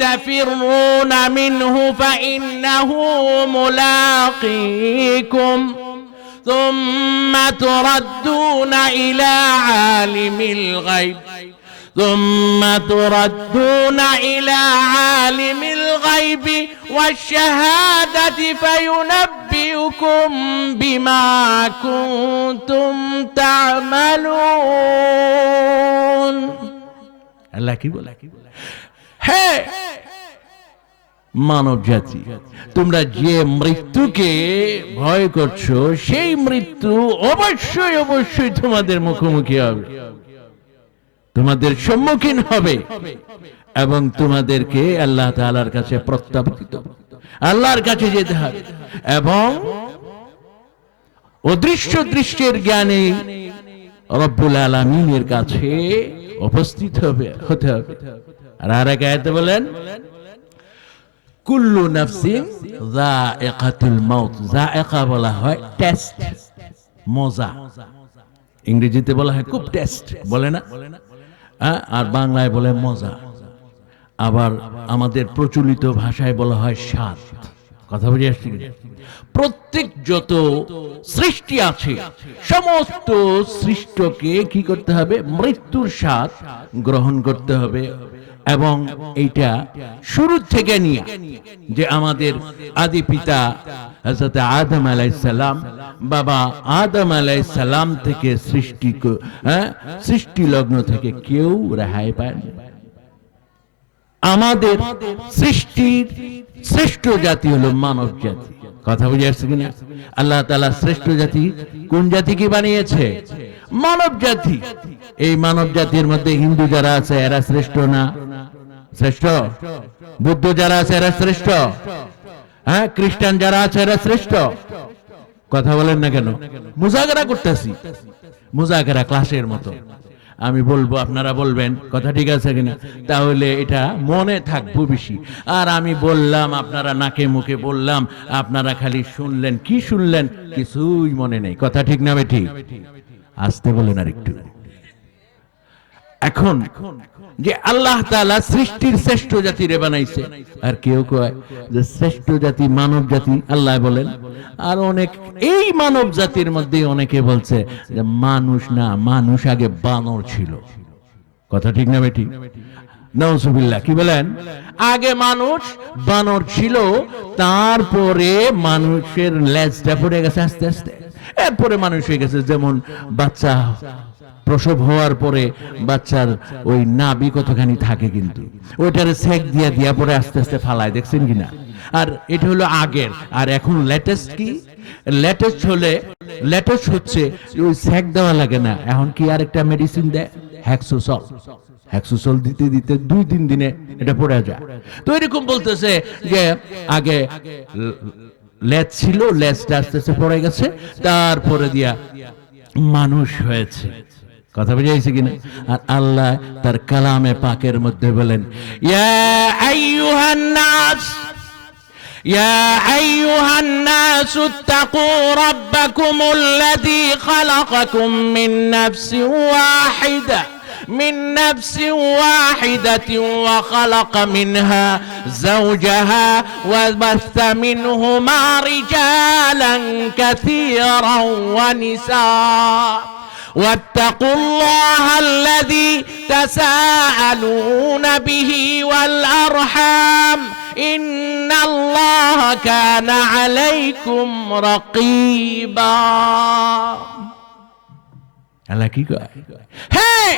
تفرون منه فإنه ملاقيكم ثم تردون إلى عالم الغيب والشهادة فينبئكم بما كنتم تعملون আল্লাহ কি বলে হে মানব জাতি তোমরা যে মৃত্যুকে ভয় করছো সেই মৃত্যু অবশ্যই অবশ্যই তোমাদের মুখোমুখি হবে তোমাদের সম্মুখীন হবে এবং তোমাদেরকে আল্লাহ তাআলার কাছে প্রত্যাবর্তিত আল্লাহর কাছে যেতে হবে এবং অদৃশ্য দৃশ্যের জ্ঞানে রব্বুল আলামিনের কাছে উপস্থিত হতে হবে আর এক আয়াতে বলেন কুল্লু নাফসিন যায়িকাতুল মাউত যায়িকা বলা হয় টেস্ট মজা ইংরেজিতে বলা হয় খুব টেস্ট বলে না আর বাংলায় বলে মজা আবার আমাদের প্রচলিত ভাষায় বলা হয় স্বাদ কথা বুঝে আসছে প্রত্যেক যত সৃষ্টি আছে সমস্ত সৃষ্টকে কি করতে হবে মৃত্যুর স্বাদ গ্রহণ করতে হবে এবং এইটা শুরু থেকে নিয়ে যে আমাদের আদি পিতা হযরত আদম আলাইহিস সালাম বাবা আদম আলাইহিস সালাম থেকে সৃষ্টি লগ্ন থেকে কেউ রেহাই পায় না আমাদের সৃষ্টির শ্রেষ্ঠ জাতি হলো মানব জাতি কথা বুঝে আসছে কিনা আল্লাহ তাআলা শ্রেষ্ঠ জাতি কোন জাতিকে বানিয়েছে মানব জাতি এই মানব জাতির মধ্যে হিন্দু যারা আছে এরা শ্রেষ্ঠ না শ্রেষ্ঠ বুদ্ধ যারা আছে এরা শ্রেষ্ঠ খ্রিস্টান যারা আছে এরা শ্রেষ্ঠ কথা বলেন না কেন মুজাকারা করতেছি মুজাকারা ক্লাসের মতো আমি বলবো আপনারা বলবেন কথা ঠিক আছে কিনা তাহলে এটা মনে থাকবে বেশি আর আমি বললাম আপনারা নাকে মুখে বললাম আপনারা খালি শুনলেন কি শুনলেন কিছুই মনে নেই কথা ঠিক না ঠিক আসতে বলেন আর একটু এখন যে আল্লাহ তাআলা সৃষ্টির শ্রেষ্ঠ জাতি রে বানাইছে আর কেউ কয় যে শ্রেষ্ঠ জাতি মানব জাতি আল্লাহ বলেন আর অনেক এই মানব জাতির মধ্যে অনেকে বলছে যে মানুষ না মানুষ আগে বানর ছিল কথা ঠিক না ঠিক নাউজুবিল্লাহ কি বলেন আগে মানুষ বানর ছিল তারপরে মানুষের লেজটা পড়ে গেছে আস্তে আস্তে এরপরে মানুষ হয়ে গেছে যেমন বাচ্চা প্রসব হওয়ার পরে বাচ্চার ওই নাভি কতখানি থাকে কিন্তু ওইটারে সেক দিয়া পরে আস্তে আস্তে ফালায় দেখছেন কিনা আর এটা হলো আগের আর এখন লেটেস্ট কি লেটেস্ট হচ্ছে ওই সেক দেওয়া লাগে না এখন কি আরেকটা মেডিসিন দেয় হ্যাক্সোসল দিতে দিতে 2-3 দিনে এটা পড়ে যায় তো এরকম বলতেছে যে আগে লেজ ছিল লেজটা আস্তে আস্তে পড়ে গেছে তারপরে দিয়া মানুষ হয়েছে কথা বুঝাইছে কিনা আর আল্লাহ তার কালামে পাকের মধ্যে বলেন ইয়া আইয়ুহান নাস ইত্তাকু রাব্বাকুমুল্লাযী খালাকাকুম من نفس واحدة وخلق منها زوجها وبث منهما رجالا كثيرا ونساء واتقوا الله الذي تساءلون به والأرحام إن الله كان عليكم رقيبا আল্লাহ কি কয় হ্যাঁ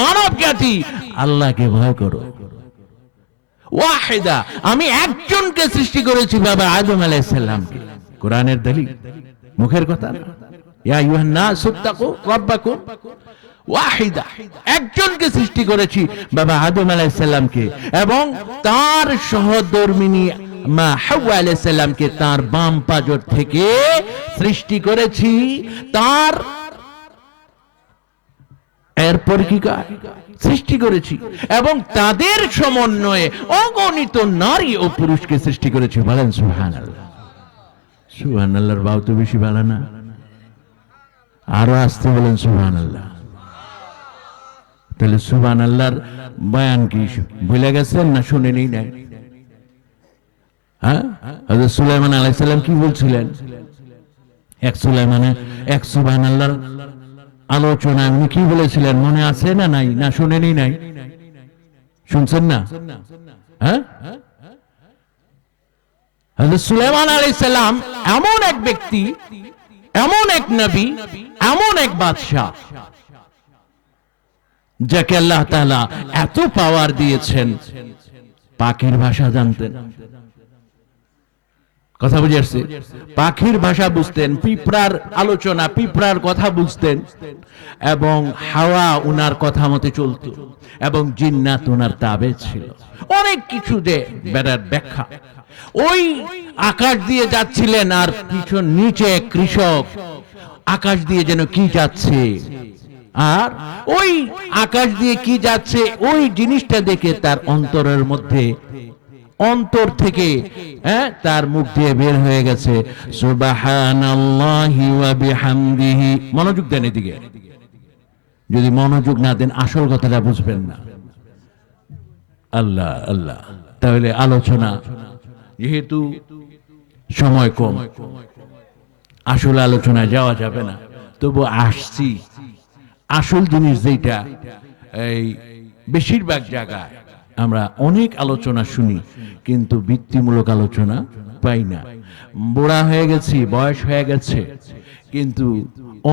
মানব জাতি আল্লাহকে ভয় করো ওয়াহিদা আমি একজনকে সৃষ্টি করেছি বাবা আদম আলাইহিস সালামকে কোরআনের দলিল মুখের কথা ইয়া আইয়ুহান নাস ইত্তাকু রাব্বাকুম ওয়াহিদা একজনকে সৃষ্টি করেছি বাবা আদম আলাইহিস সালামকে এবং তার সহধর্মিণী মা হাওয়া আলাইহিস সালামকে তার বাম পাজর থেকে সৃষ্টি করেছি তার এরপর কি সৃষ্টি করেছি এবং তাদের সমন্বয়ে অগণিত নারী ও পুরুষকে সৃষ্টি করেছি বলেন সুবহানাল্লাহ সুবহানাল্লাহর ভাও তো বেশি ভালো না আরো আসতে বলেন সুবহানাল্লাহ তাহলে সুবহানাল্লাহর বয়ান কি ভুলে গেছেন না শুনেনই নাই? হ্যাঁ, হযরত সুলাইমান আলাইহিস সালাম কি বলছিলেন? এক সুবহানাল্লাহর আলোচনায় উনি কি বলেছিলেন মনে আছে না নাই? না শুনেনই নাই? শুনছেন না? হ্যাঁ, হযরত সুলাইমান আলাইহিস সালাম এমন এক ব্যক্তি, এমন এক নবী, এমন এক বাদশা যাকে আল্লাহ তাআলা এত পাওয়ার দিয়েছেন, পাখির ভাষা জানতেন। কথা বুঝে আসছে? পাখির ভাষা বুঝতেন, পিঁপড়ার আলোচনা, পিঁপড়ার কথা বুঝতেন, এবং হাওয়া উনার কথা মতে চলত, এবং জিন্নাত উনার তাবে ছিল। অনেক কিছু যে বেড়ার ব্যাখ্যা। ওই আকাশ দিয়ে যাচ্ছিলেন, আর পিছন নিচে কৃষক আকাশ দিয়ে যেন কি যাচ্ছে, আর ওই আকাশ দিয়ে কি যাচ্ছে ওই জিনিসটা দেখে তার অন্তরের মধ্যে, অন্তর থেকে তার মুখ দিয়ে বের হয়ে গেছে সুবহানাল্লাহি ওয়া বিহামদিহি। মনোযোগ দেন এদিকে, যদি মনোযোগ না দেন আসল কথাটা বুঝবেন না। আল্লাহ আল্লাহ। তাহলে আলোচনা, যেহেতু সময় কম, আসল আলোচনায় যাওয়া যাবে না, তবু আসছি। আসল জিনিস যেটা, এই বেশিরভাগ জায়গায় আমরা অনেক আলোচনা শুনি, কিন্তু বৃত্তিমূলক আলোচনা পাই না। বুড়া হয়ে গেছি, বয়স হয়ে গেছে, কিন্তু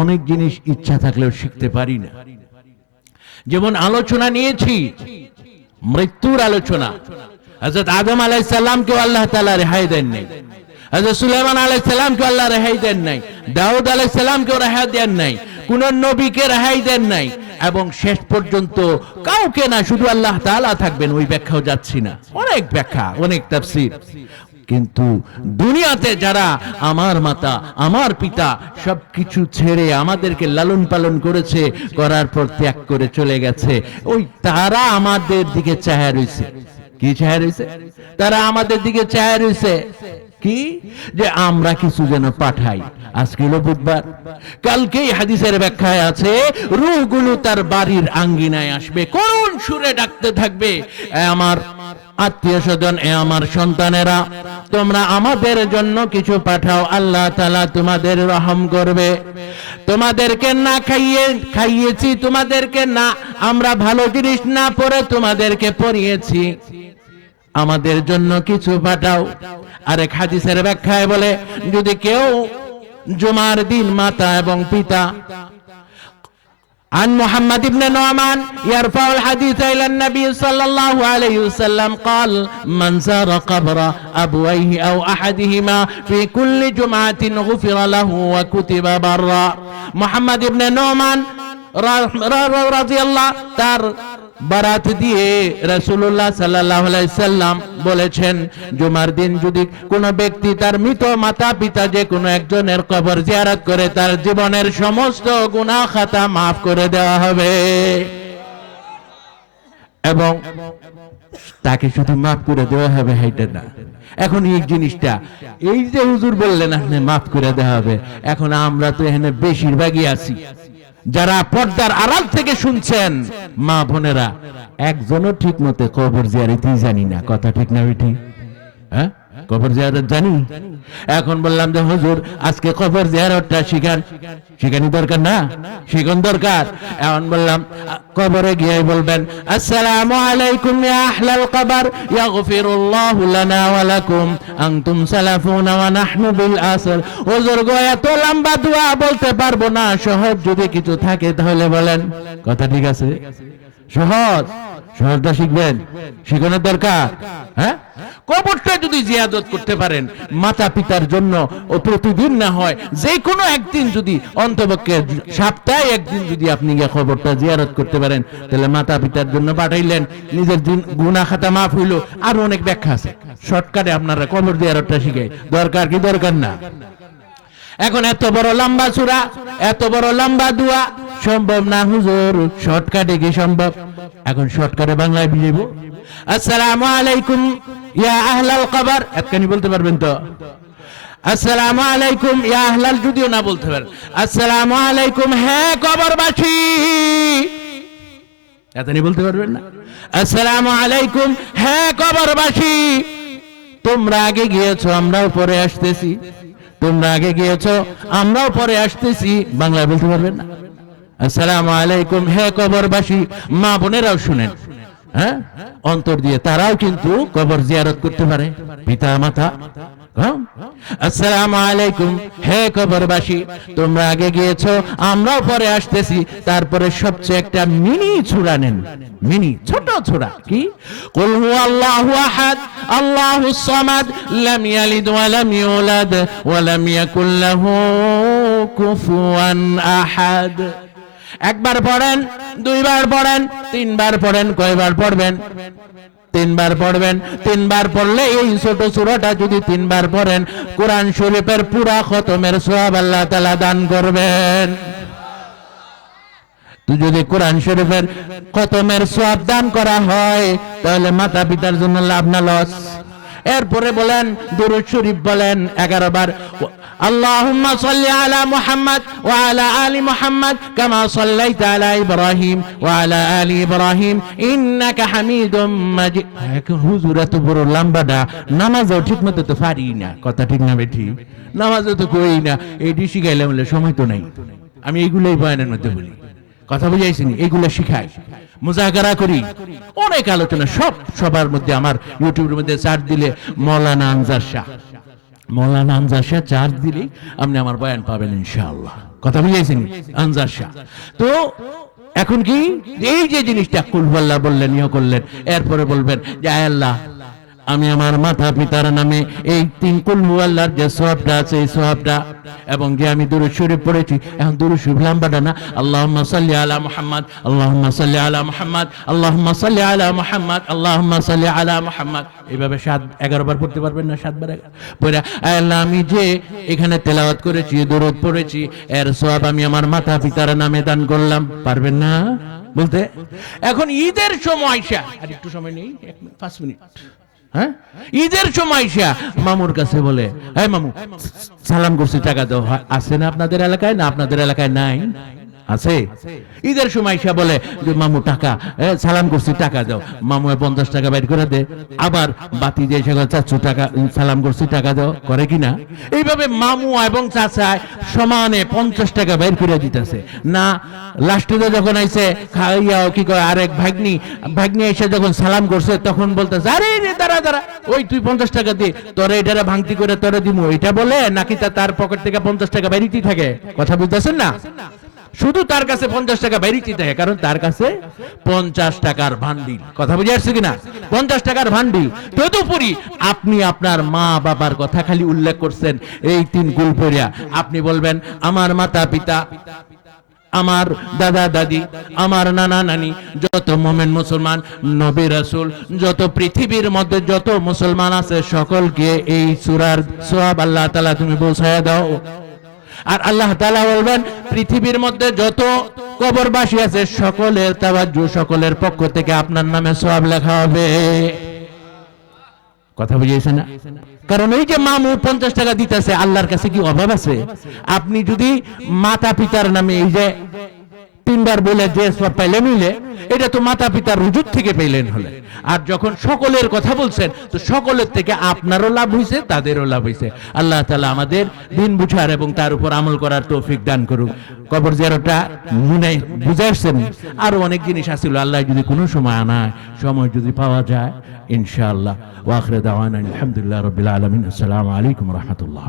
অনেক জিনিস ইচ্ছা থাকলেও শিখতে পারি না। যেমন আলোচনা নিয়েছি মৃত্যুর আলোচনা। হযরত আদম আলাইহিস সালামকে আল্লাহ তাআলা রেহাই দেন নাই, হযরত সুলাইমান আলাইহিস সালামকে আল্লাহ রেহাই দেন নাই, দাউদ আলাইহিস সালামকে রেহাই দেন নাই, কোন নবীকে রেহাই দেন নাই, এবং শেষ পর্যন্ত কাউকে না, শুধু আল্লাহ তাআলা থাকবেন। ওই ব্যাখ্যাও যাচ্ছি না, অনেক ব্যাখ্যা, অনেক তাফসীর। কিন্তু দুনিয়াতে যারা আমার মাতা, আমার পিতা সবকিছু ছেড়ে আমাদেরকে লালন পালন করেছে, করার পর ত্যাগ করে চলে গেছে, ওই তারা আমাদের দিকে চায়া রইছে। কি চায়া রইছে? তারা আমাদের দিকে চায়া রইছে কি, যে আমরা কিছু যেন পাঠাই। আজকে হলো বুধবার, কালকেই হাদিসের ব্যাখ্যায় আছে রূহগুলো তার বাড়ির আঙ্গিনায় আসবে, কোন সুরে ডাকতে থাকবে, আমার আত্মীয় স্বজন, আমার সন্তানেরা, তোমরা আমাদের জন্য কিছু পাঠাও, আল্লাহ তাআলা তোমাদের রহম করবে। তোমাদেরকে না খাইয়েছি, তোমাদেরকে না আমরা ভালো জিনিস না পরে তোমাদেরকে পরিয়েছি, আমাদের জন্য কিছু পাঠাও। আরেক হাদিসের ব্যাখ্যায় বলে, যদি কেউ জুমার দিন মাতা এবং পিতা, عن محمد بن نعمان يرفع الحديث إلى النبي صلى الله عليه وسلم قال من زار قبر أبويه أو أحدهما في كل جمعة غفر له وكتب برا. محمد بن نعمان رضي الله তার বারাত দিয়ে রাসূলুল্লাহ সাল্লাল্লাহু আলাইহি সাল্লাম বলেছেন, জুমার দিন যদি কোনো ব্যক্তি তার মৃত মাতা পিতা যে কোনো একজনের কবর জিয়ারত করে, তার জীবনের সমস্ত গুনাহ খাতা maaf করে দেওয়া হবে। এবং তাকে শুধু maaf করে দেওয়া হবে এইটা না, এখন এই জিনিসটা, এই যে হুজুর বললেন আপনি maaf করে দেওয়া হবে, এখন আমরা তো এখানে বেশিরভাগই আছি যারা পর্দার আড়াল থেকে শুনছেন, মা বোনেরা, একজনও ঠিক মতো কবর জিয়ারতই জানি না। কথা ঠিক না বেটি? হ্যাঁ, কবর জিয়ারত জানি। এখন বললাম যে হুজুর আজকে কবর জিয়ারতটা শিখানি দরকার না, শিখন দরকার। এখন বললাম কবরে গিয়ে বলবেন আসসালামু আলাইকুম ইয়া আহলাল কবর ইয়াগফিরুল্লাহু লানা ওয়া লাকুম আনতুম সালাফুনা ওয়া নাহনু বিল আসর। হুজুর গো এত লম্বা দোয়া বলতে পারবো না, সহজ যদি কিছু থাকে তাহলে বলেন। কথা ঠিক আছে? সহজ, সহজটা শিখবেন, শিখানোর দরকার। হ্যাঁ, কবরটা যদি জিয়ারত করতে পারেন মাতা পিতার জন্য, ও প্রতিদিন না হয় যে কোনো একদিন, যদি অন্তপক্ষে সপ্তাহে একদিন যদি আপনি গিয়ে কবরটা জিয়ারত করতে পারেন, তাহলে মাতা পিতার জন্য পাঠাইলেন, নিজের গুনাহ খাতা মাফ হইলো। আর অনেক ব্যাখ্যা আছে, শর্টকাটে আপনারা কবর জিয়ারতটা শিখাই। দরকার কি দরকার না? এখন এত বড় লম্বা সূরা, এত বড় লম্বা দোয়া সম্ভব না হুজুর, শর্টকাটে কি সম্ভব? এখন শর্টকাটে বাংলায় বুঝাবো। আসসালামু আলাইকুম ইয়া আহলাল কবর, একখানি বলতে পারবেন তো? আসসালামু আলাইকুম ইয়া আহলাল, যদিও না বলতে পারেন, আসসালামু আলাইকুম হ্যাঁ কবরবাসী, এতনি বলতে পারবেন না? আসসালামু আলাইকুম, হ্যাঁ কবরবাসী, তোমরা আগে গিয়েছো, আমরাও পরে আসতেছি। তোমরা আগে গিয়েছো, আমরাও পরে আসতেছি। বাংলায় বলতে পারবেন না? আসসালামু আলাইকুম, হে কবরবাসী। মা বোনেরাও শুনেন, হ্যাঁ, অন্তর দিয়ে তারাও কিন্তু কবর জিয়ারত করতে পারে, পিতা মাতা। আসসালামু আলাইকুম, হে কবরবাসী, তোমরা আগে গিয়েছো, আমরাও পরে আসতেছি। তারপরে সবচেয়ে একটা মিনি সূরা নেন, মিনি ছোট সূরা, কি? কুল হুয়াল্লাহু আহাদ আল্লাহুস সামাদ লাম ইয়ালিদ ওয়া লাম ইউলাদ ওয়া লাম ইয়াকুল লাহু কুফুয়ান আহাদ। একবার পড়েন, দুইবার পড়েন, তিনবার পড়েন। কয়বার পড়বেন? তিনবার পড়বেন। তিনবার পড়লে এই ছোট সূরাটা যদি তিনবার পড়েন, কোরআন শরীফের পুরা খতমের সওয়াব আল্লাহ তাআলা দান করবেন। তো যদি কোরআন শরীফের খতমের সওয়াব দান করা হয়, তাহলে মাতা পিতার জন্য লাভ না লস? এরপরে বলেন দুরূদ শরীফ বলেন 11 বার। আল্লাহুম্মা সাল্লি আলা মুহাম্মাদ ওয়া আলা আলি মুহাম্মাদ কামা সাল্লাইতা আলা ইব্রাহিম ওয়া আলা আলি ইব্রাহিম ইন্নাকা হামিদুম মাজিদ। হুজুর এত বড় লম্বাটা নামাজও ঠিকমতো তো পারি না, কথা ঠিক না বেঠি? নামাজও তো কই না, এটি শিখাইলাম বলে সময় তো নাই। আমি এইগুলোই বয়ানের মধ্যে বলি, কথা বুঝাইছিনি? এইগুলো শিখাই, মুজাকারা করি, অনেক আলোচনা। সবার মধ্যে আমার ইউটিউবের মধ্যে চার্জ দিলে মৌলানা আনজার শাহ, মৌলানা আনজার শাহ চার্জ দিলে আপনি আমার বয়ান পাবেন ইনশাআল্লাহ, কথা বুঝাইছিনি? আনজার শাহ। তো এখন কি এই যে জিনিসটা কুল হুয়াল্লাহ বললেন, ইয়া করলেন, এরপরে বলবেন যে আয় আল্লাহ, আমি আমার মাতা পিতার নামে এই 3 কুল হুয়াল্লাহর যে সওয়াবটা আছে, এই সওয়াবটা, এবং যে আমি দুরূদ শরীফ পড়েছি, এখন দুরূদ শরীফ লম্বাটা না, আল্লাহুম্মা সাল্লি আলা মুহাম্মাদ আল্লাহুম্মা সাল্লি আলা মুহাম্মাদ আল্লাহুম্মা সাল্লি আলা মুহাম্মাদ আল্লাহুম্মা সাল্লি আলা মুহাম্মাদ, এইভাবে 11 বার পড়তে পারবেন না? 7 বার পড়া, আল্লাহ আমি যে এখানে তেলাওয়াত করেছি, দুরূদ পড়েছি, এর সওয়াব আমি আমার মাতা পিতার নামে দান করলাম। পারবেন না বলতে? এখন ঈদের সময় আর একটু সময় নেই, 5 মিনিট। হ্যাঁ, ঈদের সময় মামুর কাছে বলে, হ্যাঁ মামু, সালাম করছি, টাকা দাও। আছে না আপনাদের এলাকায়? না আপনাদের এলাকায় নাই? আছে। ঈদের সময় বলে যে মামু টাকা, সালাম করছি, টাকা দাও। মামু 50 টাকা বাইর করে দে, আবার বাতি দিয়ে চাচু টাকা, সালাম করছি, টাকা দাও, করে কিনা? এইভাবে মামু এবং চাচা সমানে 50 টাকা বাইর করে দিতেছে না। লাস্টে যখন আইছে খাইয়াও কি কয়, আরেক ভাগ্নি এসে যখন সালাম করছে, তখন বলতেছে, আরে দাঁড়া দাঁড়া, ওই তুই 50 টাকা দে, তোরে এটারে ভাঙতি করে তোরে দিমু, এটা বলে নাকি তার পকেট থেকে 50 টাকা বাইরিতেই থাকে? কথা বুঝতেছেন না? শুধু তার কাছে 50 টাকা বাইরিতেই থাকে, কারণ তার কাছে 50 টাকার ভান্ডিল। কথা বুঝে আসছে কিনা? 50 টাকার ভান্ডিল। তদুপরি আপনি আপনার মা বাবার কথা খালি উল্লেখ করছেন এই 3 কুল পড়িয়া। আপনি বলবেন আমার মাতা পিতা, আমার দাদা দাদি, আমার নানা নানি, যত মুমিন মুসলমান, নবী রাসূল, যত পৃথিবীর মধ্যে যত মুসলমান আছে, সকলকে এই সূরার সওয়াব আল্লাহ তাআলা তুমি পৌঁছায়া দাও। আর আল্লাহ তাআলা বলবেন পৃথিবীর মধ্যে যত কবরবাসী আছে, সকলের তাওয়াজ্জু, সকলের পক্ষ থেকে আপনার নামে সওয়াব লেখা হবে। কথা বুঝিয়েছে না? কারণ এই যে মামু 50 টাকা দিতেছে, আল্লাহর কাছে কি অভাব আছে? আপনি যদি মাতা পিতার নামে এই যে 3 বার বলে যে সওয়াব পাইলেন, মিলে এটা তো মাতা পিতার রুজুক থেকে পেলেন হলে। আর যখন সকলের কথা বলছেন, তো সকলের থেকে আপনারও লাভ হইছে, তাদেরও লাভ হইছে। আল্লাহ তাআলা আমাদের দিন বুঝার এবং তার উপর আমল করার তৌফিক দান করুক। কবর জিয়ারতটা মনে বুঝাইছেন, আরো অনেক জিনিস আছিল, আল্লাহ যদি কোনো সময় আনায়, সময় যদি পাওয়া যায়, ইনশাআল্লাহ। ওয়া আখিরু দাওয়ানা আলহামদুলিল্লাহি রাব্বিল আলামিন। আসসালামু আলাইকুম ওয়া রাহমাতুল্লাহ।